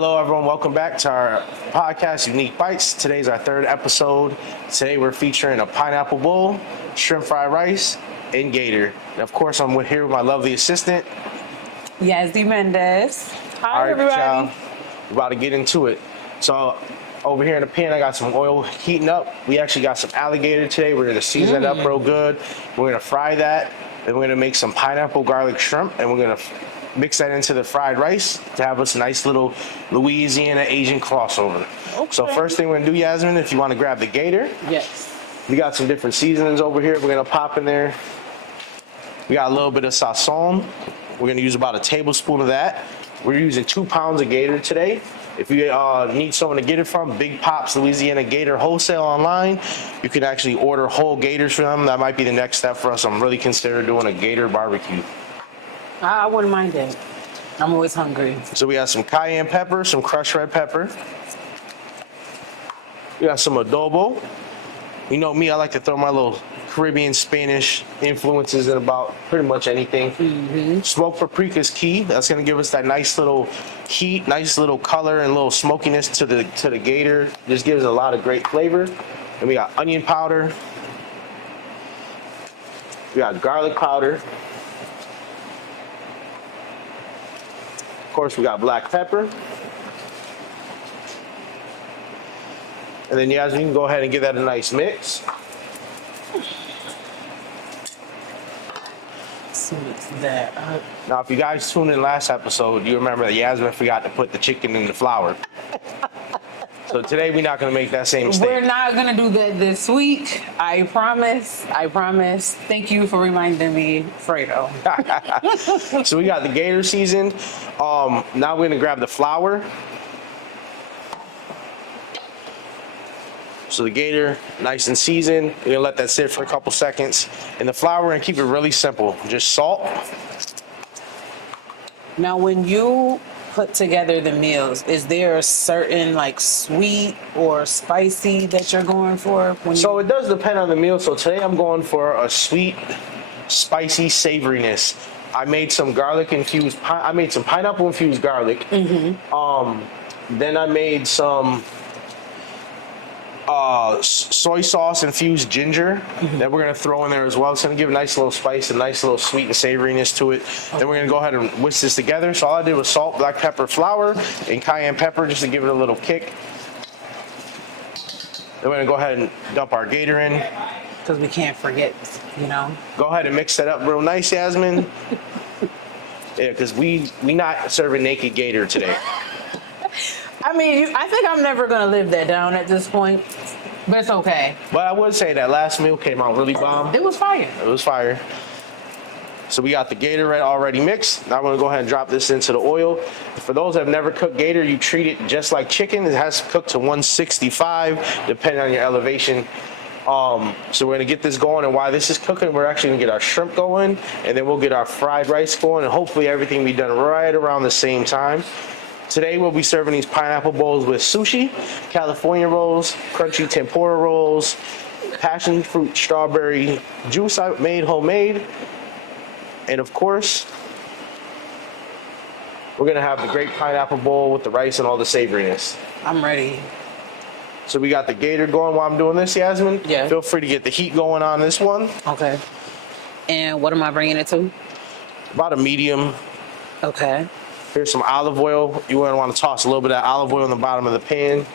Hello, everyone. Welcome back to our podcast, Unique Bites. Today's our third episode. Today, we're featuring a pineapple bowl, shrimp fried rice, and Gator. And of course, I'm here with my lovely assistant, Yassy Mendez. Hi, all right, everybody. y'all. We're about to get into it. So, over here in the pan, I got some oil heating up. We actually got some alligator today. We're gonna season it up real good. We're gonna fry that, and we're gonna make some pineapple garlic shrimp, and we're gonna mix that into the fried rice to have us a nice little Louisiana Asian crossover. Okay. So first thing we're gonna do, Yasmin, if you want to grab the Gator, Yes. we got some different seasonings over here. We're gonna pop in there. We got a little bit of sazon. We're gonna use about a tablespoon of that. We're using 2 pounds of Gator today. If you need someone to get it from, Big Pops Louisiana Gator Wholesale online. You can actually order whole Gators for them. That might be the next step for us. I'm really considering doing a Gator barbecue. I wouldn't mind it. I'm always hungry. So we got some cayenne pepper, some crushed red pepper. We got some adobo. You know me, I like to throw my little Caribbean, Spanish influences in about pretty much anything. Smoked paprika is key. That's gonna give us that nice little heat, nice little color, and little smokiness to the Gator. Just gives it a lot of great flavor. And we got onion powder. We got garlic powder. Of course, we got black pepper. And then, Yasmin, you can go ahead and give that a nice mix. So mix that up. Now, if you guys tuned in last episode, you remember that Yasmin forgot to put the chicken in the flour. So today, we're not going to make that same mistake. We're not going to do that this week. I promise. I promise. Thank you for reminding me, Fredo. So we got the Gator seasoned. Now we're going to grab the flour. So the Gator, nice and seasoned. We're gonna let that sit for a couple seconds. And the flour, we're gonna keep it really simple. Just salt. Now, when you put together the meals, is there a certain like sweet or spicy that you're going for? So it does depend on the meal. So today I'm going for a sweet, spicy savoriness. I made some garlic infused, I made some pineapple infused garlic. Then I made some soy sauce infused ginger that we're gonna throw in there as well. It's gonna give a nice little spice, a nice little sweet and savoriness to it. Then we're gonna go ahead and whisk this together. So all I did was salt, black pepper, flour, and cayenne pepper just to give it a little kick. Then we're gonna go ahead and dump our Gator in. Because we can't forget, you know. Go ahead and mix that up real nice, Yasmin. Yeah, because we not serving naked Gator today. I mean, I think I'm never going to live that down at this point, but it's okay. But I would say that last meal came out really bomb. It was fire. It was fire. So we got the Gator already mixed. Now I'm gonna go ahead and drop this into the oil. For those that have never cooked Gator, you treat it just like chicken. It has to cook to 165, depending on your elevation. So we're gonna get this going, and while this is cooking, we're actually gonna get our shrimp going, and then we'll get our fried rice going, and hopefully everything be done right around the same time. Today we'll be serving these pineapple bowls with sushi, California rolls, crunchy tempura rolls, passion fruit strawberry juice I made homemade, and of course, we're gonna have the great pineapple bowl with the rice and all the savoriness. I'm ready. So we got the Gator going while I'm doing this, Yasmin. Yeah. Feel free to get the heat going on this one. Okay. And what am I bringing it to? About a medium. Okay. Here's some olive oil. You want to toss a little bit of olive oil in the bottom of the pan.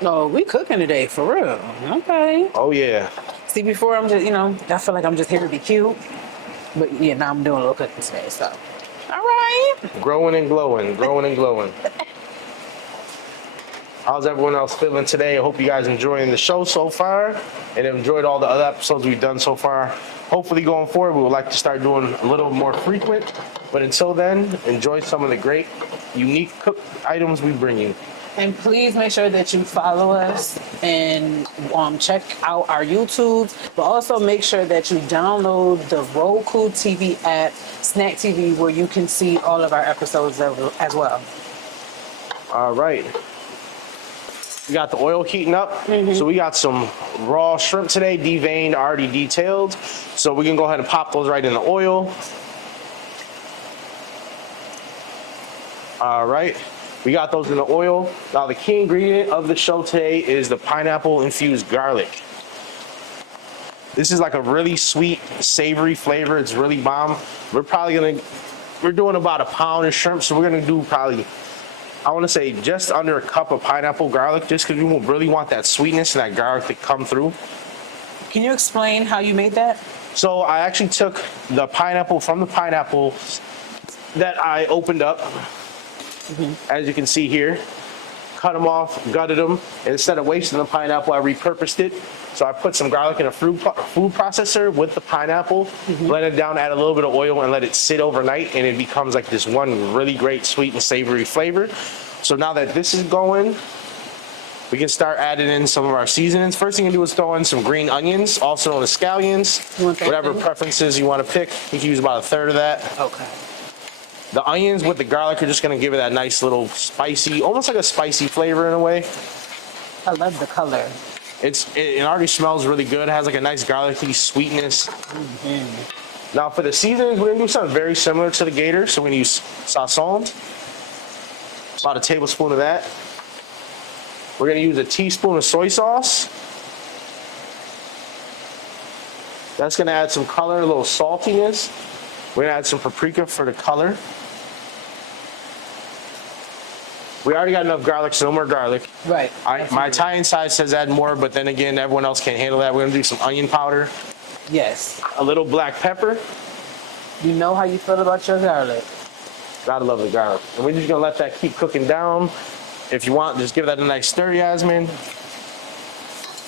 No, we cooking today, for real. Okay. Oh yeah. See, before I'm just, I feel like I'm just here to be cute. But yeah, now I'm doing a little cooking today, so. All right. Growing and glowing, growing and glowing. How's everyone else feeling today? I hope you guys enjoying the show so far and enjoyed all the other episodes we've done so far. Hopefully going forward, we would like to start doing a little more frequent. But until then, enjoy some of the great, unique cooked items we bring you. And please make sure that you follow us and check out our YouTube, but also make sure that you download the Roku TV app, Snack TV, where you can see all of our episodes as well. All right. We got the oil heating up. So we got some raw shrimp today, deveined, already detailed. So we can go ahead and pop those right in the oil. All right. We got those in the oil. Now the key ingredient of the show today is the pineapple infused garlic. This is like a really sweet, savory flavor. It's really bomb. We're doing about a pound of shrimp, so we're gonna do probably, I wanna say just under a cup of pineapple garlic, just because we really want that sweetness and that garlic to come through. Can you explain how you made that? So I actually took the pineapple from the pineapple that I opened up, as you can see here, cut them off, gutted them, and instead of wasting the pineapple, I repurposed it. So I put some garlic in a food processor with the pineapple, blend it down, add a little bit of oil, and let it sit overnight, and it becomes like this one really great sweet and savory flavor. So now that this is going, we can start adding in some of our seasonings. First thing you do is throw in some green onions, also known as scallions. Whatever preferences you want to pick, you can use about a third of that. Okay. The onions with the garlic are just gonna give it that nice little spicy, almost like a spicy flavor in a way. I love the color. It already smells really good. It has like a nice garlicky sweetness. Now for the seasonings, we're gonna do something very similar to the Gator. So we're gonna use sazon, about a tablespoon of that. We're gonna use a teaspoon of soy sauce. That's gonna add some color, a little saltiness. We're gonna add some paprika for the color. We already got enough garlic, so no more garlic. Right. My Italian side says add more, but then again, everyone else can't handle that. We're gonna do some onion powder, Yes. a little black pepper. You know how you feel about your garlic. Gotta love the garlic. And we're just gonna let that keep cooking down. If you want, just give that a nice stir, Yasmin.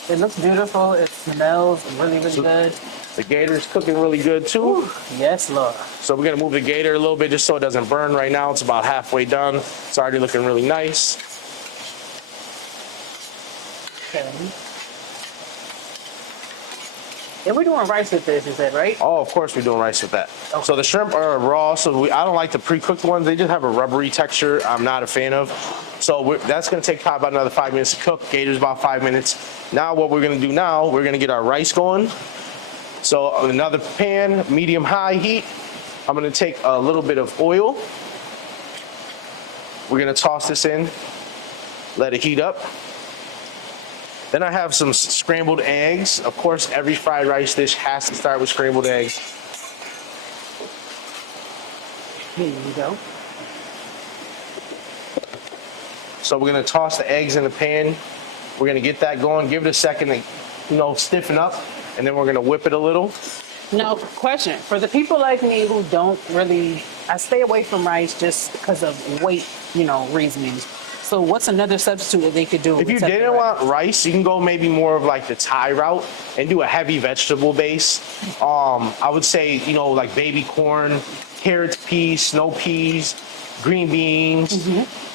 It looks beautiful. It smells really, really good. The Gator's cooking really good too. Ooh, yes, Lord. So we're gonna move the Gator a little bit just so it doesn't burn right now. It's about halfway done. It's already looking really nice. Okay. And we're doing rice with this, is that right? Oh, of course we're doing rice with that. Okay. So the shrimp are raw, so I don't like the pre-cooked ones. They just have a rubbery texture I'm not a fan of. So that's gonna take probably about another 5 minutes to cook. Gator's about 5 minutes. Now what we're gonna do now, we're gonna get our rice going. So another pan, medium-high heat. I'm gonna take a little bit of oil. We're gonna toss this in, let it heat up. Then I have some scrambled eggs. Of course, every fried rice dish has to start with scrambled eggs. Here you go. So we're gonna toss the eggs in the pan. We're gonna get that going, give it a second to, stiffen up, and then we're gonna whip it a little. Now, question. For the people like me who don't really, I stay away from rice just because of weight, reasonings. So what's another substitute that they could do? If you didn't want rice, you can go maybe more of like the Thai route and do a heavy vegetable base. I would say, like baby corn, carrots, peas, snow peas, green beans,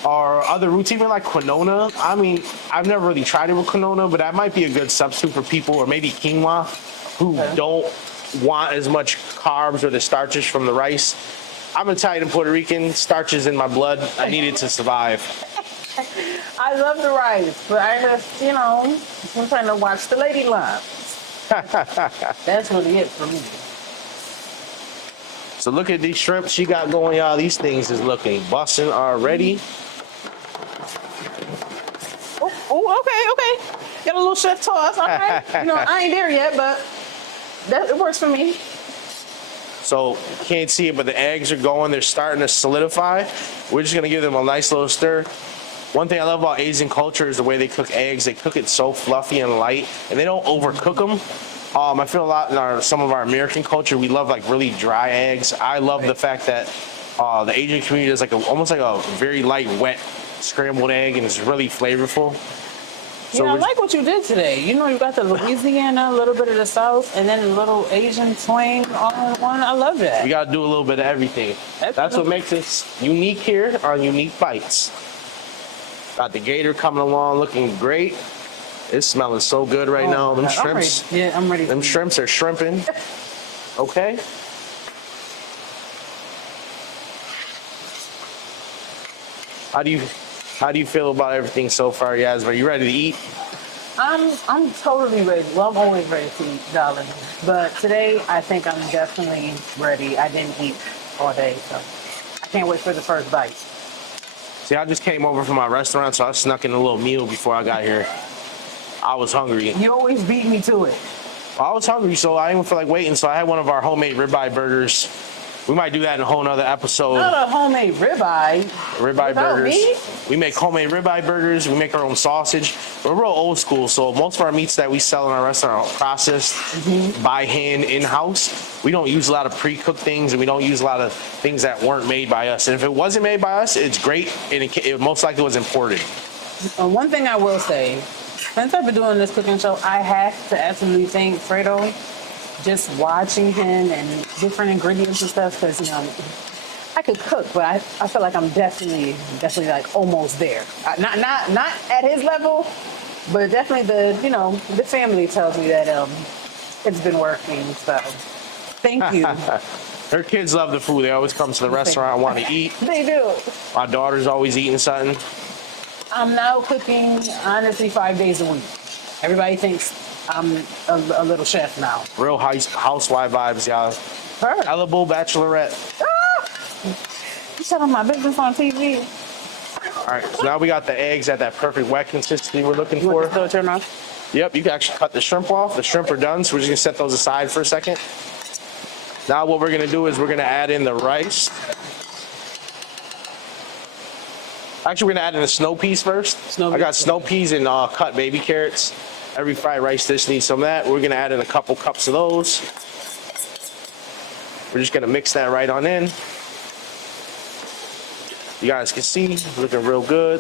or other roots, even like quinoa. I mean, I've never really tried it with quinoa, but that might be a good substitute for people, or maybe quinoa, who don't want as much carbs or the starches from the rice. I'm Italian and Puerto Rican, starches in my blood. I need it to survive. I love the rice, but I just, I'm trying to watch the lady line. That's really it for me. So look at these shrimp she got going, y'all. These things is looking bussin' already. Oh, okay. Got a little chef toss. All right. I ain't there yet, but it works for me. So you can't see it, but the eggs are going. They're starting to solidify. We're just gonna give them a nice little stir. One thing I love about Asian culture is the way they cook eggs. They cook it so fluffy and light, and they don't overcook them. I feel a lot in some of our American culture, we love like really dry eggs. I love the fact that the Asian community is almost like a very light, wet scrambled egg, and it's really flavorful. So I like what you did today. You got the Louisiana, a little bit of the South, and then a little Asian twang all in one. I love that. We gotta do a little bit of everything. That's what makes us unique here on Unique Bytez. Got the Gator coming along, looking great. It's smelling so good right now. Them shrimps. I'm ready. Them shrimps are shrimping. Okay. How do you feel about everything so far, Yas? Are you ready to eat? I'm totally ready. Well, I'm always ready to eat, darling. But today, I think I'm definitely ready. I didn't eat all day, so I can't wait for the first bite. See, I just came over from my restaurant, so I snuck in a little meal before I got here. I was hungry. You always beat me to it. I was hungry, so I didn't feel like waiting. So I had one of our homemade ribeye burgers. We might do that in a whole nother episode. Not a homemade ribeye. Ribeye Without burgers. meat? We make homemade ribeye burgers. We make our own sausage. We're real old school, so most of our meats that we sell in our restaurant are processed by hand in-house. We don't use a lot of pre-cooked things, and we don't use a lot of things that weren't made by us. And if it wasn't made by us, it's great, and it most likely was imported. One thing I will say, since I've been doing this cooking show, I have to absolutely thank Fredo. Just watching him and different ingredients and stuff, because I could cook, but I feel like I'm definitely like almost there. Not at his level, but definitely the family tells me that it's been working. So thank you. Her kids love the food. They always come to the restaurant and want to eat. They do. My daughter's always eating something. I'm now cooking honestly 5 days a week. Everybody thinks I'm a little chef now. Real housewife vibes, y'all. Perfect. Eligible bachelorette. You telling my business on TV? All right, so now we got the eggs at that perfect wet consistency we're looking You want for. to still turn off? Yep, you can actually cut the shrimp off. The shrimp are done, so we're just gonna set those aside for a second. Now what we're gonna do is we're gonna add in the rice. Actually, we're gonna add in the snow peas first. I got snow peas and cut baby carrots. Every fried rice dish needs some of that. We're gonna add in a couple cups of those. We're just gonna mix that right on in. You guys can see, looking real good.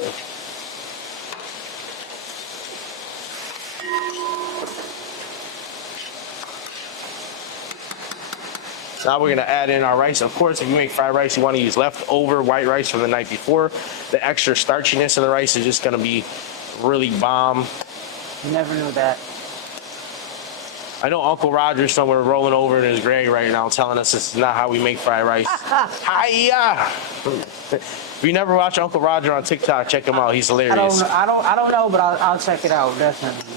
Now we're gonna add in our rice. Of course, if you make fried rice, you wanna use leftover white rice from the night before. The extra starchiness of the rice is just gonna be really bomb. Never knew that. I know Uncle Roger's somewhere rolling over in his grave right now telling us this is not how we make fried rice. Hiya! If you never watch Uncle Roger on TikTok, check him out. He's hilarious. I don't know, but I'll check it out definitely.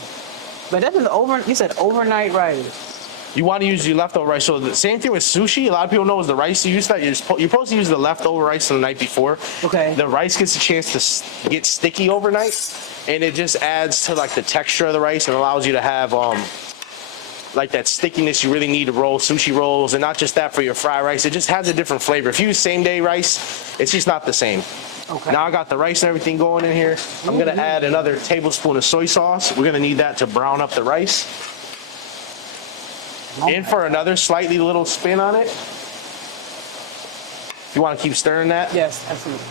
But that's you said overnight rice. You want to use your leftover rice. So the same thing with sushi. A lot of people know is the rice you use that you're supposed to use the leftover rice from the night before. Okay. The rice gets a chance to get sticky overnight, and it just adds to like the texture of the rice and allows you to have like that stickiness you really need to roll sushi rolls, and not just that for your fried rice. It just has a different flavor. If you use same day rice, it's just not the same. Okay. Now I got the rice and everything going in here. I'm gonna add another tablespoon of soy sauce. We're gonna need that to brown up the rice. In for another slightly little spin on it. You want to keep stirring that? Yes, absolutely.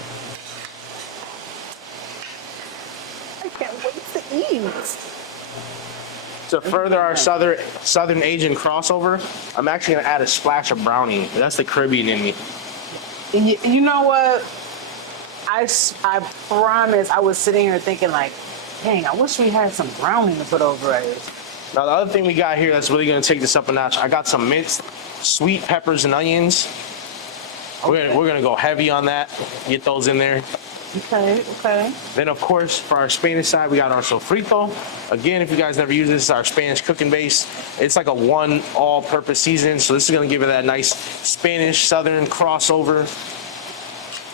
I can't wait to eat. To further our Southern Asian crossover, I'm actually gonna add a splash of brownie. That's the Caribbean in me. And you know what? I promise I was sitting here thinking like, dang, I wish we had some brownie to put over it. Now the other thing we got here that's really gonna take this up a notch, I got some minced sweet peppers and onions. We're gonna go heavy on that. Get those in there. Okay. Then of course for our Spanish side, we got our sofrito. Again, if you guys never use this, it's our Spanish cooking base. It's like a one all-purpose season, so this is gonna give it that nice Spanish Southern crossover.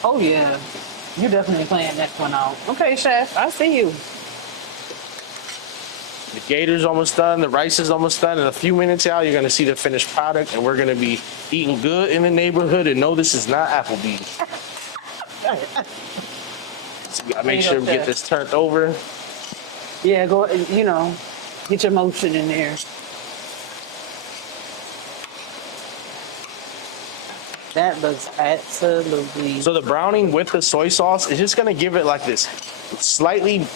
Oh yeah, you're definitely playing that one out. Okay, chef, I see you. The Gator's almost done, the rice is almost done. In a few minutes out, you're gonna see the finished product, and we're gonna be eating good in the neighborhood. And no, this is not Applebee's. So we gotta make sure we get this turned over. Yeah, go. Get your motion in there. That looks absolutely. So the browning with the soy sauce is just gonna give it like this slightly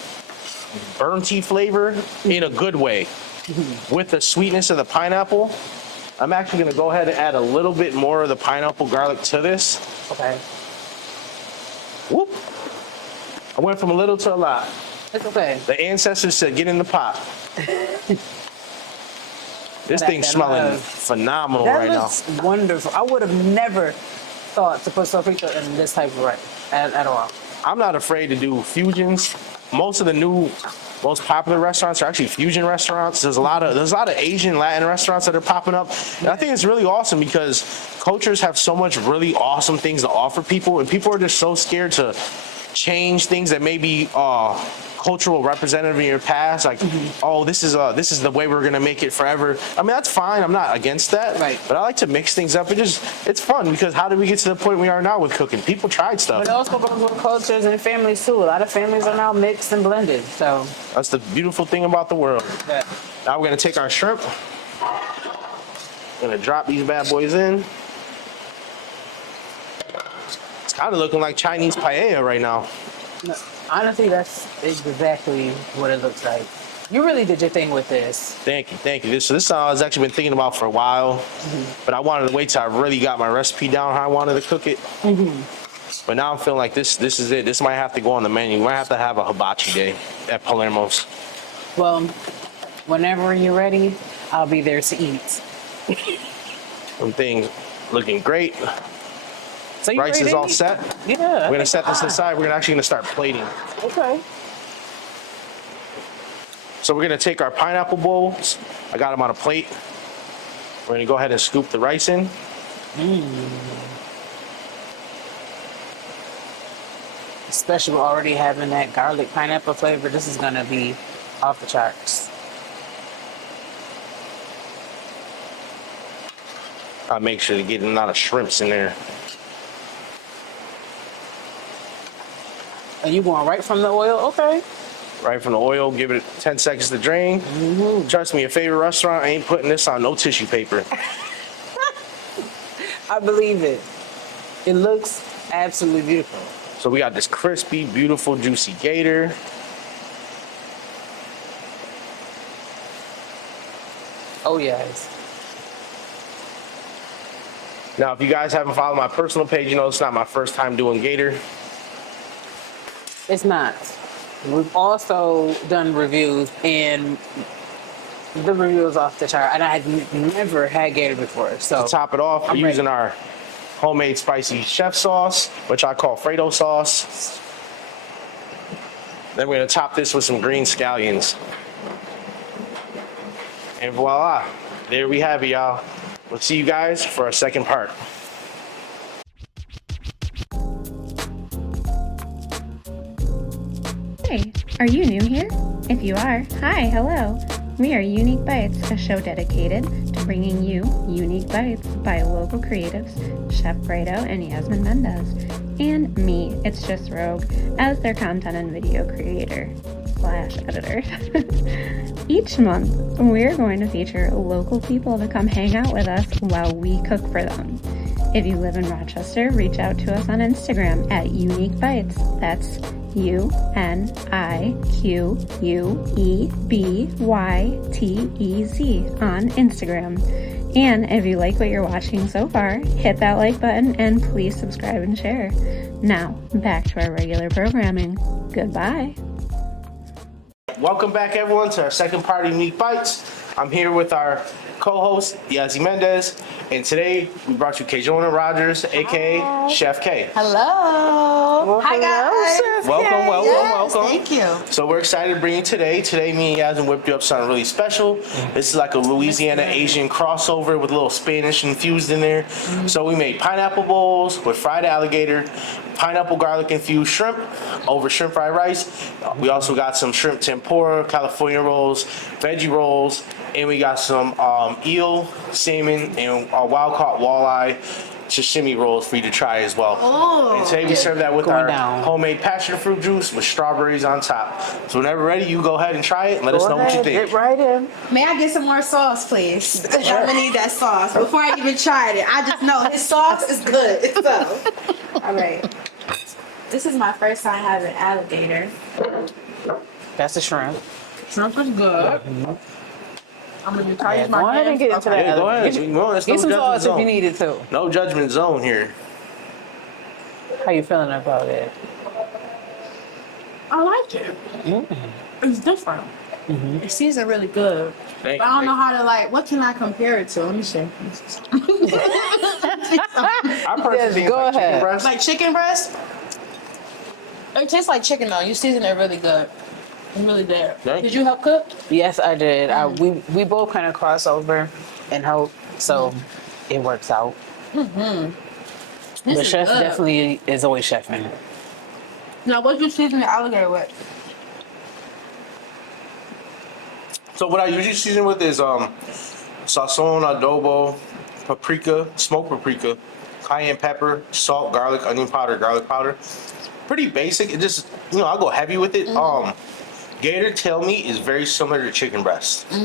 burnty flavor in a good way. With the sweetness of the pineapple, I'm actually gonna go ahead and add a little bit more of the pineapple garlic to this. Okay. Whoop. I went from a little to a lot. It's okay. The ancestors said, get in the pot. This thing's smelling phenomenal right now. That looks wonderful. I would have never thought to put sofrito in this type of rice at all. I'm not afraid to do fusions. Most of the most popular restaurants are actually fusion restaurants. There's a lot of Asian, Latin restaurants that are popping up. And I think it's really awesome because cultures have so much really awesome things to offer people, and people are just so scared to change things that may be cultural representative in your past, like, oh, this is the way we're gonna make it forever. I mean, that's fine. I'm not against that. Right. But I like to mix things up. It's fun because how did we get to the point we are now with cooking? People tried stuff. But it also goes with cultures and families too. A lot of families are now mixed and blended. So That's the beautiful thing about the world. yeah. Now we're gonna take our shrimp. Gonna drop these bad boys in. It's kind of looking like Chinese paella right now. No, honestly, that's exactly what it looks like. You really did your thing with this. Thank you. This is something I was actually been thinking about for a while, but I wanted to wait till I really got my recipe down how I wanted to cook it. But now I'm feeling like this is it. This might have to go on the menu. We might have to have a hibachi day at Palermo's. Well, whenever you're ready, I'll be there to eat. Some things looking great. So you Rice ready is to all eat? set. Yeah. We're gonna set this aside. We're actually gonna start plating. Okay. So we're gonna take our pineapple bowls. I got them on a plate. We're gonna go ahead and scoop the rice in. Especially with already having that garlic pineapple flavor, this is gonna be off the charts. I'll make sure to get a lot of shrimps in there. And you going right from the oil? Okay. Right from the oil, give it 10 seconds to drain. Trust me, your favorite restaurant ain't putting this on no tissue paper. I believe it. It looks absolutely beautiful. So we got this crispy, beautiful, juicy gator. Oh yes. Now, if you guys haven't followed my personal page, you know it's not my first time doing gator. It's not. We've also done reviews, and the reviews off the chart. And I had never had gator before, so To top it off, we're I'm ready. using our homemade spicy chef sauce, which I call Fredo sauce. Then we're gonna top this with some green scallions. And voila, there we have it, y'all. We'll see you guys for our second part. Hey, are you new here? If you are, hi, hello. We are Unique Bites, a show dedicated to bringing you unique bites by local creatives, Chef Fredo and Yassy Mendez, and me, It's Just Rogue, as their content and video creator / editor. Each month, we're going to feature local people to come hang out with us while we cook for them. If you live in Rochester, reach out to us on Instagram at Unique Bites. That's UNIQUEBYTEZ on Instagram. And if you like what you're watching so far, hit that like button and please subscribe and share. Now, back to our regular programming. Goodbye. Welcome back, everyone, to our second part of Unique Bites. I'm here with our co-host, Yassy Mendez, and today we brought you Kajona Rogers, aka Chef K. Hello. Hi guys. Welcome. Yes, thank you. So we're excited to bring you today. Today, me and Yasmin whipped you up something really special. This is like a Louisiana Asian crossover with a little Spanish infused in there. So we made pineapple bowls with fried alligator, pineapple garlic infused shrimp over shrimp fried rice. We also got some shrimp tempura, California rolls, veggie rolls, and we got some eel, salmon, and wild caught walleye sashimi rolls for you to try as well. Oh. And today we serve that with Going our down. homemade passion fruit juice with strawberries on top. So whenever ready, you go ahead and try it and let us know what you think. Get right in. May I get some more sauce, please? I'm gonna need that sauce before I even tried it. I just know his sauce is good. So, all right. This is my first time having alligator. That's a shrimp. Shrimp is good. I'm gonna try Yeah, use my go ahead and hands. get into that. Yeah, go ahead. Get, Go on, it's get no some judgment sauce if zone. you needed to. No judgment zone here. How you feeling about it? I like it. It's different. It seasoned really good. Thank But I don't you. know how to what can I compare it to? Let me see. I personally Yes, think go it's like chicken ahead. breast. Like chicken breast? It tastes like chicken though. You season it really good. It's really there. Thank Did you. you help cook? Yes, I did. We both kind of cross over and help, so it works out. This The is chef good. definitely is always chefing. Now, what you season the alligator with? So what I usually season with is sazon, adobo, paprika, smoked paprika, cayenne pepper, salt, garlic, onion powder, garlic powder. Pretty basic. It just, I'll go heavy with it. Gator tail meat is very similar to chicken breast. It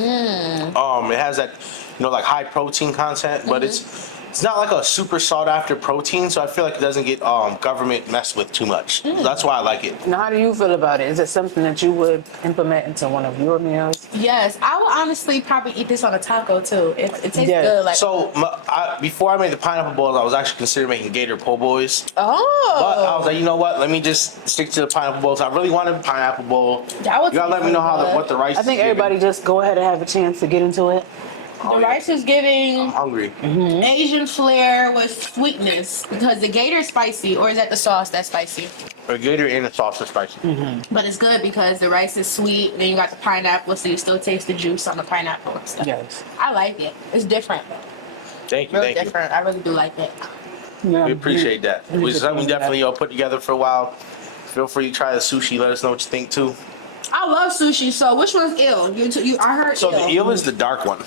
has that, like high protein content, but it's not like a super sought after protein, so I feel like it doesn't get government messed with too much. That's why I like it. Now, how do you feel about it? Is it something that you would implement into one of your meals? Yes, I would honestly probably eat this on a taco too. It tastes Yeah. good. Like So before I made the pineapple bowls, I was actually considering making Gator po' boys. oh, But I was like, you know what? Let me just stick to the pineapple bowls. I really wanted a pineapple bowl. That would You gotta let me know taste good. what the rice. I think is everybody just go ahead and have a chance to get into it. the rice is giving I'm hungry. Asian flair with sweetness because the gator is spicy, or is that the sauce that's spicy? A Gator and the sauce is spicy. But it's good because the rice is sweet, then you got the pineapple, so you still taste the juice on the pineapple and stuff. Yes. I like it. It's different. Thank you, Really thank different. I really do like it. Yeah. you. We appreciate that. We Which is something we appreciate definitely put together for a while. Feel free to try the sushi. Let us know what you think too. I love sushi. So which one's eel? I heard So eel. the eel is the dark one.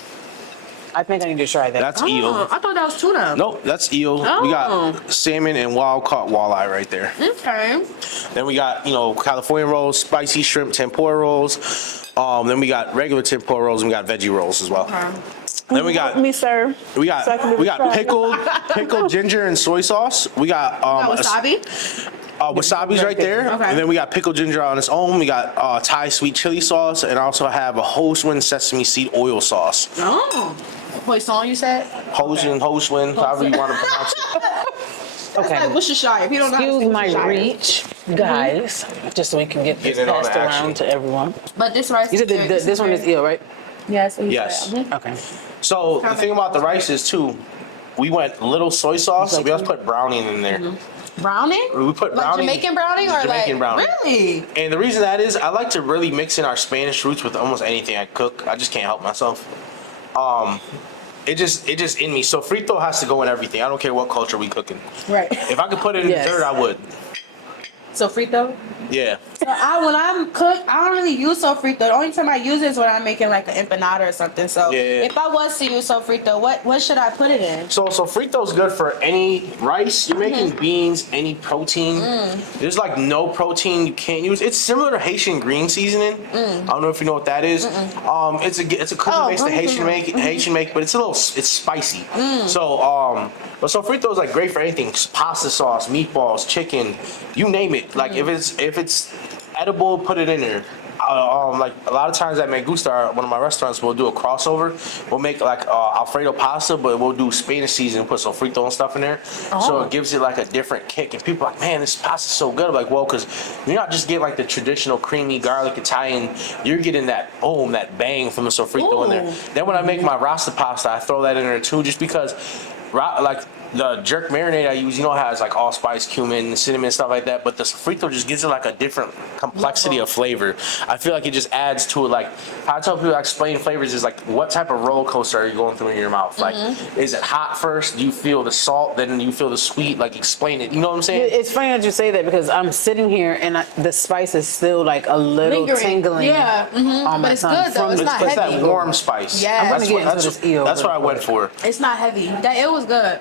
I think I need to try that. That's Oh, eel. I thought that was tuna. Nope, that's eel. We Oh. got salmon and wild caught walleye right there. Okay. Then we got, California rolls, spicy shrimp tempura rolls. Then we got regular tempura rolls and we got veggie rolls as well. Okay. Then we got me, sir. we So I can got we got try. pickled ginger and soy sauce. We got Wasabi. wasabi's right there. Okay. And then we got pickled ginger on its own. We got Thai sweet chili sauce and I also have a Hoswin sesame seed oil sauce. Oh. Poisson, you said? Hoswin, however you want to pronounce it. Okay. Like Worcestershire. If you don't know how to Excuse say my Worcestershire. reach, guys, just so we can get this Get it on passed the around action. to everyone. But this rice You said is very- this one is eel, right? Yes. Yes. Okay. So the thing about the rice is too, we went little soy sauce. We also put browning in there. Browning? We put Like browning. Jamaican browning or Jamaican like browning. really? And the reason that is, I like to really mix in our Spanish roots with almost anything I cook. I just can't help myself. It just in me. So frito has to go in everything. I don't care what culture we cooking. Right. If I could put it in Yes. dessert, I would. Sofrito? Yeah. So when I'm cook, I don't really use sofrito. The only time I use it is when I'm making like an empanada or something. So Yeah. if I was to use sofrito, what should I put it in? So frito's good for any rice. You're making beans, any protein. There's like no protein you can't use. It's similar to Haitian green seasoning. I don't know if you know what that is. It's a cooking base that Haitian make, but it's spicy. So but sofrito is like great for anything. Pasta sauce, meatballs, chicken, you name it. Like if it's edible, put it in there. Like a lot of times at Me Gusta, one of my restaurants, we'll do a crossover. We'll make like Alfredo pasta, but we'll do Spanish season, put sofrito and stuff in there. So it gives it like a different kick. And people are like, man, this pasta's so good. I'm like, well, because you're not just getting like the traditional creamy garlic Italian. You're getting that boom, that bang from the sofrito in there. Then when I make my rasta pasta, I throw that in there too, just because like the jerk marinade I use, has like allspice, cumin, cinnamon, stuff like that. But the sofrito just gives it like a different complexity of flavor. I feel like it just adds to it. Like I tell people, explain flavors is like what type of roller coaster are you going through in your mouth? Like, is it hot first? Do you feel the salt? Then you feel the sweet? Like, explain it. You know what I'm saying? It's funny that you say that because I'm sitting here and the spice is still like a little Lingering. tingling. Yeah. On my But it's tongue good though. from It's the- not It's heavy. that warm spice. Yeah. I'm gonna That's get what, into that's, this eel that's what I real went for. It's not heavy. It was good.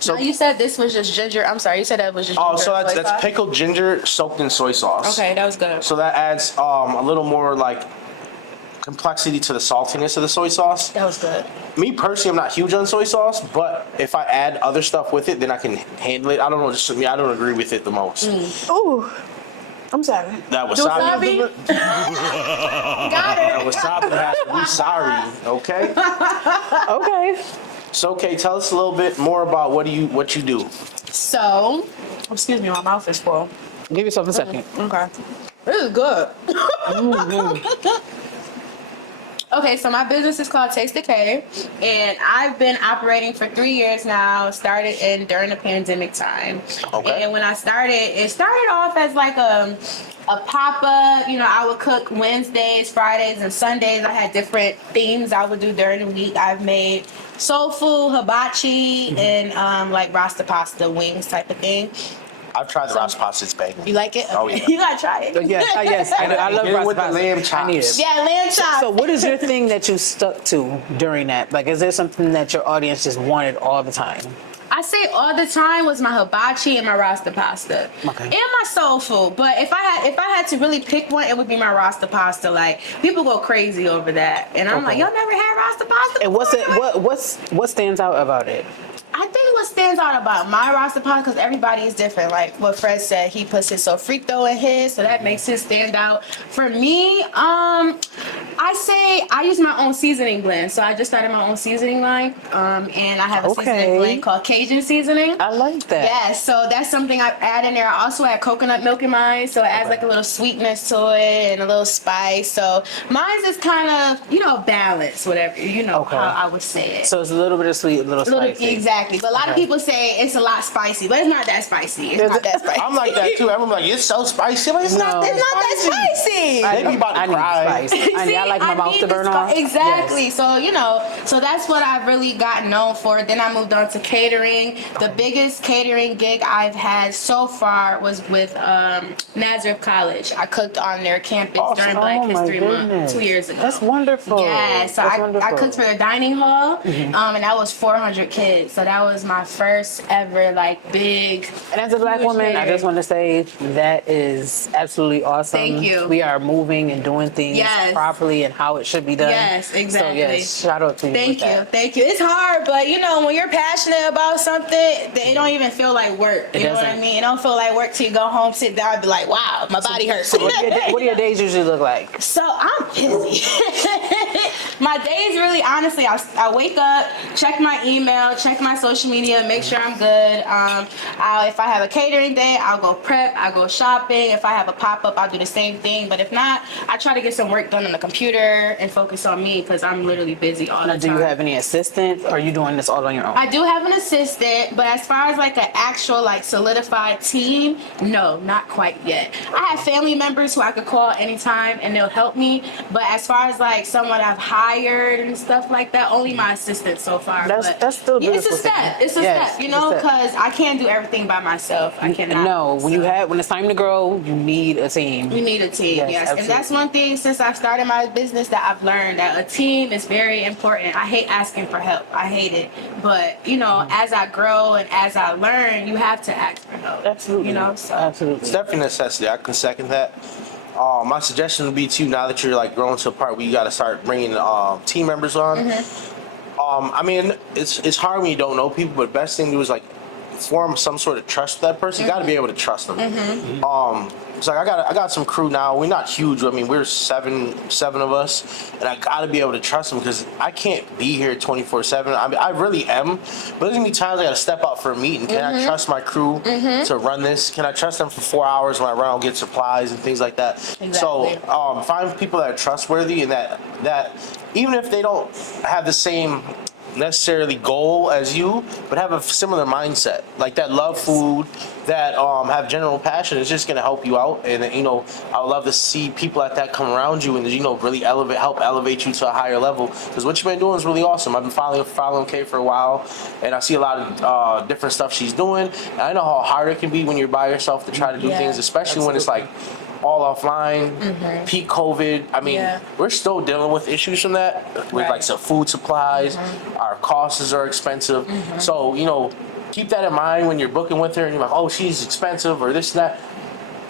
So, Now you said this was just ginger. I'm sorry, you said that was just ginger. oh, so and soy that's sauce? pickled ginger soaked in soy sauce. Okay, that was good. So that adds a little more like complexity to the saltiness of the soy sauce. That was good. Me personally, I'm not huge on soy sauce, but if I add other stuff with it, then I can handle it. I don't know, just me, I don't agree with it the most. Ooh, I'm sorry. That wasabi, Wasabi? Got that it. wasabi has to be sorry, okay? Okay. So, okay, tell us a little bit more about what you do. So, excuse me, my mouth is full. Give yourself a second. Okay. This is good. Okay, so my business is called Taste Decay, and I've been operating for 3 years now. Started during the pandemic time. Okay. And when I started, it started off as like a pop-up. I would cook Wednesdays, Fridays, and Sundays. I had different themes I would do during the week. I've made soul food, hibachi, and like rasta pasta wings type of thing. I've tried the rasta pasta. It's banging. You like it? Oh, yeah. You gotta try it. Yes, I love Get it with pasta. the lamb I need it. chops. Yeah, lamb chops. So what is your thing that you stuck to during that? Like, is there something that your audience just wanted all the time? I say all the time was my hibachi and my rasta pasta, Okay. and my soul food. But if I had to really pick one, it would be my rasta pasta. Like people go crazy over that, and I'm like, y'all never had rasta pasta? And what's before? it? What stands out about it? I think what stands out about my rasta pasta, because everybody is different. Like what Fred said, he puts his sofrito in his, so that makes his stand out. For me, I say I use my own seasoning blend. So I just started my own seasoning line, and I have a seasoning blend called Cajun seasoning. I like that. Yeah, so that's something I add in there. I also add coconut milk in mine, so it adds like a little sweetness to it and a little spice. So mine's is kind of, balanced, whatever, how I would say it. So it's a little bit of sweet, a little spicy. Exactly. But a lot of people say it's a lot spicy, but it's not that spicy. It's not that spicy. I'm like that too. Everyone's like, it's so spicy. I'm like, it's not that spicy. They be about to cry. Need spice. I like my mouth to burn off. Exactly. Yes. So that's what I've really gotten known for. Then I moved on to catering. The biggest catering gig I've had so far was with Nazareth College. I cooked on their campus during Black History Month 2 years ago. That's wonderful. Yeah, so I cooked for their dining hall, and that was 400 kids. So that was my first ever big. And as a Black woman, I just want to say that is absolutely awesome. Thank you. We are moving and doing things properly and how it should be done. Yes, exactly. So yes, shout out to you. Thank you. It's hard, but when you're passionate about something, it don't even feel like work. You know what I mean? It don't feel like work till you go home, sit down, and be like, wow, my body hurts. What do your days usually look like? So I'm busy. My days really, honestly, I wake up, check my email, check my social media, make sure I'm good. If I have a catering day, I'll go prep, I'll go shopping. If I have a pop-up, I'll do the same thing. But if not, I try to get some work done on the computer and focus on me because I'm literally busy all the time. Do you have any assistants or are you doing this all on your own? I do have an assistant, but as far as an actual solidified team, no, not quite yet. I have family members who I could call anytime and they'll help me. But as far as someone I've hired and stuff like that, only my assistant so far. That's still beautiful. It's a step. It's a step, because I can't do everything by myself. I cannot. No, when it's time to grow, you need a team. You need a team, yes. And that's one thing since I've started my business that I've learned, that a team is very important. I hate asking for help. I hate it. But, as I grow and as I learn, you have to ask for help. Absolutely. Absolutely. It's definitely a necessity. I can second that. My suggestion would be too, now that you're growing to a part where you got to start bringing team members on. I mean, it's hard when you don't know people, but the best thing to do is form some sort of trust with that person. You got to be able to trust them. It's I got some crew now. We're not huge. I mean, we're seven of us, and I got to be able to trust them because I can't be here 24/7. I mean, I really am, but there's gonna be times I got to step out for a meeting. Can I trust my crew to run this? Can I trust them for 4 hours when I run and get supplies and things like that? Exactly. So find people that are trustworthy and that even if they don't have the same necessarily goal as you, but have a similar mindset, that love food, that have general passion, is just going to help you out. And I would love to see people like that come around you and really help elevate you to a higher level, because what you've been doing is really awesome. I've been following Kay for a while, and I see a lot of different stuff she's doing, and I know how hard it can be when you're by yourself to try to do things, especially when it's all offline, peak COVID. I mean, we're still dealing with issues from that, with some food supplies. Our costs are expensive. So, keep that in mind when you're booking with her and you're like, oh, she's expensive or this and that.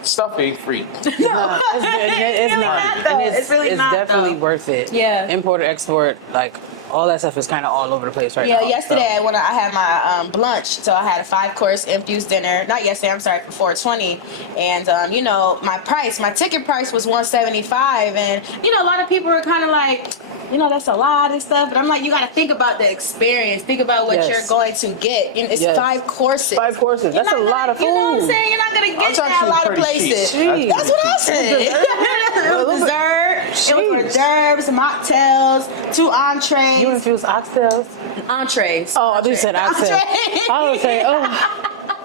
Stuff ain't free. It's not. And it's really not. It's definitely worth it. Yeah. Import, export, all that stuff is kind of all over the place right now. Yeah, yesterday when I had my lunch, so I had a 5-course infused dinner. Not yesterday, I'm sorry, for $420. And my ticket price was $175. And a lot of people were kind of that's a lot and stuff. But I'm you got to think about the experience. Think about what you're going to get. It's 5 courses. 5 courses. That's a lot of food. You know what I'm saying? You're not going to get that a lot of places. That's what I'm saying. It was dessert. It was hors d'oeuvres, mocktails, 2 entrees. You infuse oxtails? Entrees. Oh, I thought you said oxtails. I was saying,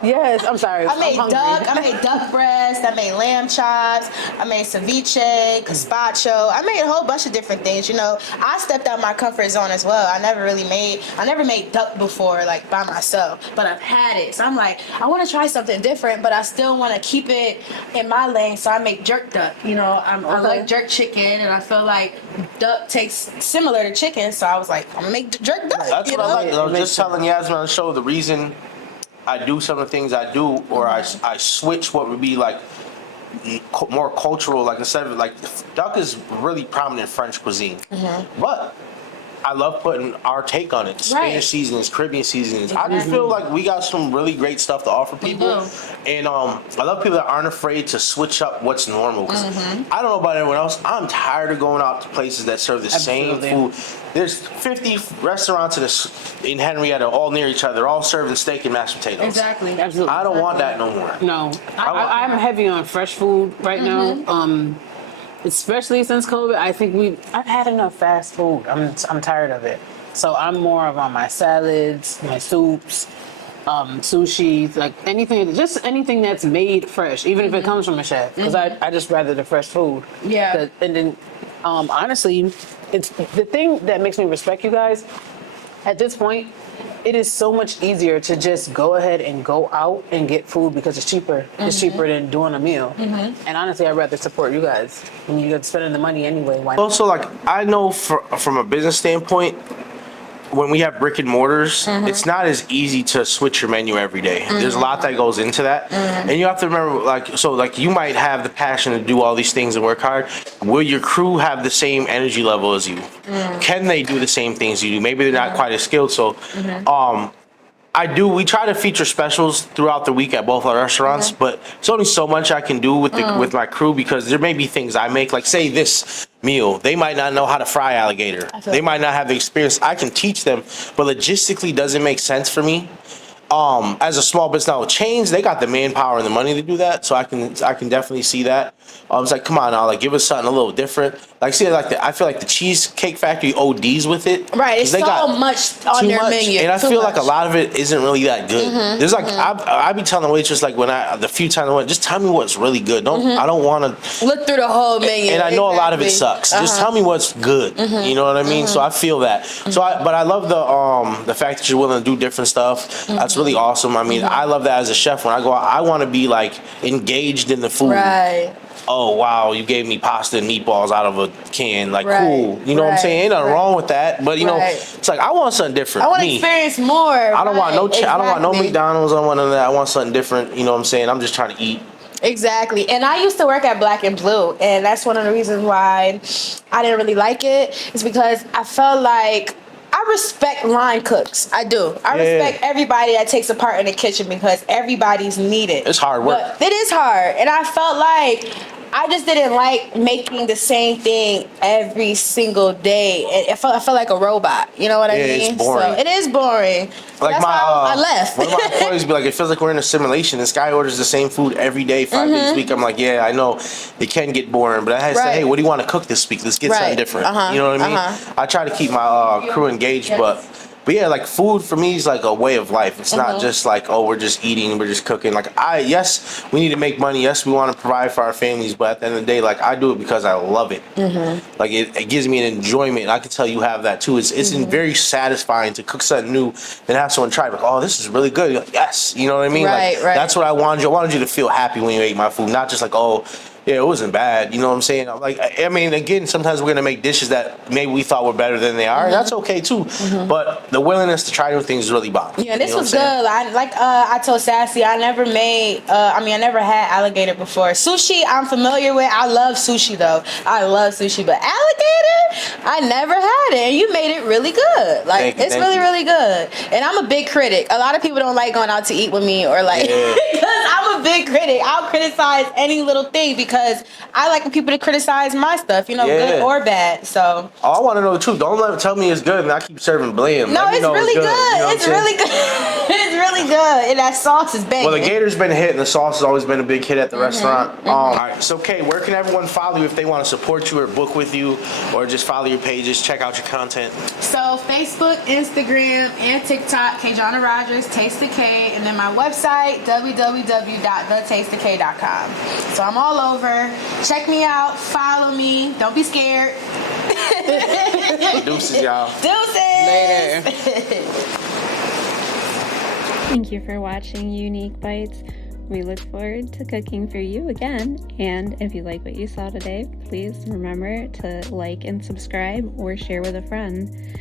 Yes, I'm sorry. I made I'm hungry. I made duck breast, I made lamb chops, I made ceviche, gazpacho. I made a whole bunch of different things. You know, I stepped out my comfort zone as well. I never made duck before, like by myself, but I've had it. So I'm like, I want to try something different, but I still want to keep it in my lane. So I make jerk duck. You know, I like jerk chicken, and I feel like duck tastes similar to chicken. So I was like, I'm gonna make jerk duck. That's what I like. I was just telling Yasmin on the show, the reason I do some of the things I do, or I switch what would be like more cultural, like instead of like duck is really prominent in French cuisine, but I love putting our take on it. Spanish seasonings, Caribbean seasonings. I just feel like we got some really great stuff to offer people. And I love people that aren't afraid to switch up what's normal. 'Cause I don't know about everyone else. I'm tired of going out to places that serve the same food. There's 50 restaurants in Henrietta, all near each other, all serving steak and mashed potatoes. Exactly. Absolutely. I don't want that no more. No, I'm heavy on fresh food right now. Especially since COVID, I think I've had enough fast food. I'm tired of it. So I'm more of on my salads, my soups, sushi, like anything that's made fresh, even if it comes from a chef. Because I just rather the fresh food. Yeah. And then honestly, it's the thing that makes me respect you guys. At this point, it is so much easier to just go ahead and go out and get food because it's cheaper. It's cheaper than doing a meal. And honestly, I'd rather support you guys. I mean, you're spending the money anyway. Why not? Also, like, I know from a business standpoint, when we have brick and mortars, it's not as easy to switch your menu every day. There's a lot that goes into that. And you have to remember, like you might have the passion to do all these things and work hard. Will your crew have the same energy level as you? Can they do the same things you do? Maybe they're not quite as skilled. So, we try to feature specials throughout the week at both our restaurants, but there's only so much I can do with my crew because there may be things I make, like say this meal, they might not know how to fry alligator. They might not have the experience. I can teach them, but logistically doesn't make sense for me. As a small business now with chains, they got the manpower and the money to do that, so I can definitely see that. It's like, come on now, like give us something a little different. Like, see, like I feel like the Cheesecake Factory ODs with it. Right, it's so much on their menu, and I feel like a lot of it isn't really that good. There's like I be telling the waitress, like when the few times I went, just tell me what's really good. I don't want to look through the whole menu. And I know a lot of it sucks. Just tell me what's good. You know what I mean? So I feel that. But I love the fact that you're willing to do different stuff. That's really awesome. I mean, I love that as a chef. When I go out, I want to be like engaged in the food. Right. Oh wow, you gave me pasta and meatballs out of a can, like cool. You know what I'm saying? Ain't nothing wrong with that, but you know, it's like I want something different. I want to experience more. I don't want no I don't want no McDonald's. I don't want none of that. I want something different. You know what I'm saying? I'm just trying to eat. Exactly. And I used to work at Black and Blue, and that's one of the reasons why I didn't really like it. Is because I felt like I respect line cooks. I do. I respect everybody that takes a part in the kitchen because everybody's needed. It's hard work. But it is hard. And I felt like I just didn't like making the same thing every single day. I felt like a robot. You know what I mean? It's boring. So it is boring. So like that's why I left. One of my employees be like, it feels like we're in a simulation. This guy orders the same food every day, 5 days a week. I'm like, yeah, I know it can get boring, but I say, hey, what do you want to cook this week? Let's get something different. You know what I mean? I try to keep my crew engaged, but yeah, like food for me is like a way of life. It's not just like, oh, we're just eating, we're just cooking. Like yes, we need to make money. Yes, we want to provide for our families, but at the end of the day, like I do it because I love it. Like it gives me an enjoyment. I can tell you have that too. It's very satisfying to cook something new and have someone try it. Like, oh, this is really good. You're like, yes, you know what I mean? Right, like that's what I wanted you. I wanted you to feel happy when you ate my food, not just like, oh, yeah, it wasn't bad. You know what I'm saying? Like, I mean, again, sometimes we're gonna make dishes that maybe we thought were better than they are. That's okay too. But the willingness to try new things is really bomb. Yeah, this was good. I told Sassy, I never had alligator before. Sushi, I'm familiar with. I love sushi though. I love sushi, but alligator, I never had it. And you made it really good. Like, it's really, really good. And I'm a big critic. A lot of people don't like going out to eat with me or like, because I'm a big critic. I'll criticize any little thing because because I like people to criticize my stuff, you know, Yeah. good or bad. So I want to know the truth. Don't tell me it's good and I keep serving blame. no, Let me it's know really good. You know what It's I'm saying? really good. It's really good, and that sauce is banging. Well, the Gator's been a hit, and the sauce has always been a big hit at the restaurant. All right, so Kay, where can everyone follow you if they want to support you or book with you, or just follow your pages, check out your content? So Facebook, Instagram, and TikTok, Kayjonna Rogers, Taste the K, and then my website, www.thetastethek.com. So I'm all over. Check me out. Follow me. Don't be scared. Deuces, y'all. Deuces. Later. Thank you for watching Unique Bites. We look forward to cooking for you again. And if you like what you saw today, please remember to like and subscribe or share with a friend.